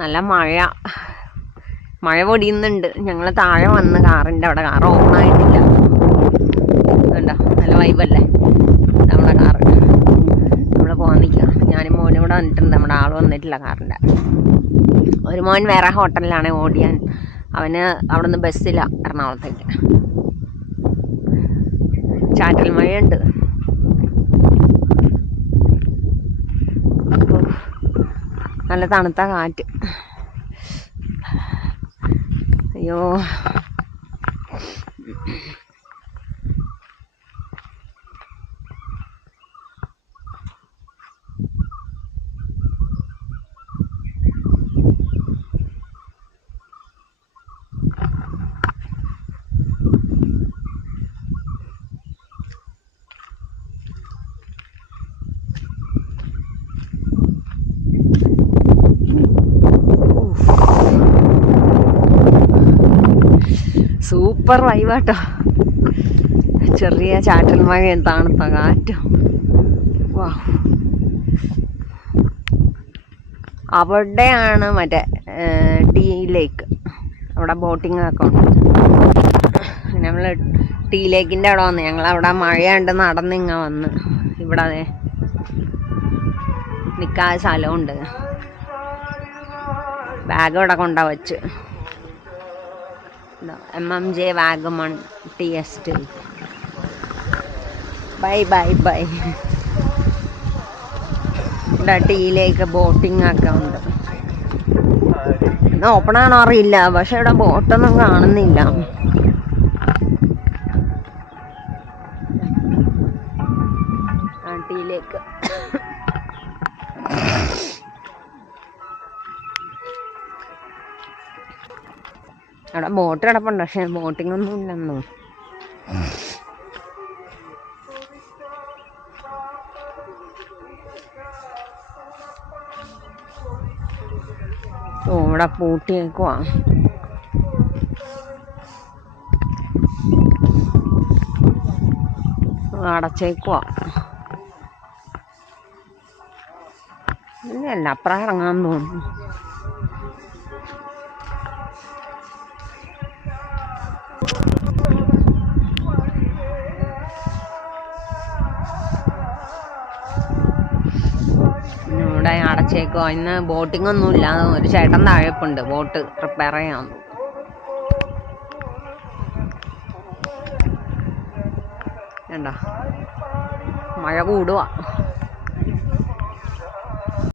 നല്ല മഴ പൊടിയുന്നുണ്ട്. ഞങ്ങൾ താഴെ വന്ന് കാറിൻ്റെ അവിടെ, കാർ ഓപ്പൺ ആയിട്ടില്ല. കണ്ടോ, നല്ല വൈബല്ലേ നമ്മുടെ കാറ്. നമ്മൾ പോകാൻ നിൽക്കുക. ഞാനും മോനും കൂടെ വന്നിട്ടുണ്ട്. നമ്മുടെ ആൾ വന്നിട്ടില്ല കാറിൻ്റെ. ഒരു മോൻ വേറെ ഹോട്ടലിലാണ് ഓടിയാൻ. അവന് അവിടെ നിന്ന് ബസ്സില്ല എറണാകുളത്തേക്ക്. ചാറ്റൽ മഴയുണ്ട്. നല്ല തണുത്ത കാറ്റ്. അയ്യോ, സൂപ്പർ വൈബാട്ടോ. ചെറിയ ചാറ്റൽ മഴയും തണുത്ത കാറ്റും. വാ, അവിടെയാണ് മറ്റേ ടീ ലേക്ക്. അവിടെ ബോട്ടിങ് ഒക്കെ ഉണ്ട്. നമ്മൾ ടീ ലേക്കിൻ്റെ അവിടെ വന്ന്, ഞങ്ങൾ അവിടെ മഴയുണ്ട് നടന്നിങ്ങ വന്ന്. ഇവിടെ അതെ നിൽക്കാൻ സ്ഥലമുണ്ട്. ബാഗ് ഇവിടെ കൊണ്ടാ വെച്ച്. MMJ Vagamon tea estate. Bye bye bye. ഇവിടെ ടീയിലേക്ക് ബോട്ടിംഗ് ഒക്കെ ഉണ്ട്. ഇന്ന് ഓപ്പൺ ആണോ അറിയില്ല, പക്ഷെ ഇവിടെ ബോട്ടൊന്നും കാണുന്നില്ല. ടീയിലേക്ക് അവിടെ ബോട്ട് കിടപ്പുണ്ട്, പക്ഷെ ബോട്ടിംഗ് ഒന്നും ഇല്ലെന്നോ. ഓ, ഇവിടെ പൂട്ടിയേക്കുവാ. അടച്ചേക്കുവാ. ഇല്ല, അപ്പുറം ഇറങ്ങാൻ തോന്നുന്നു. ഇവിടെ അടച്ചേക്കോ. ഇന്ന് ബോട്ടിംഗ് ഒന്നും ഇല്ല. ഒരു ചേട്ടൻ താഴെപ്പുണ്ട്, ബോട്ട് റിപ്പയർ ചെയ്യാൻ. വേണ്ട, മഴ കൂടുക.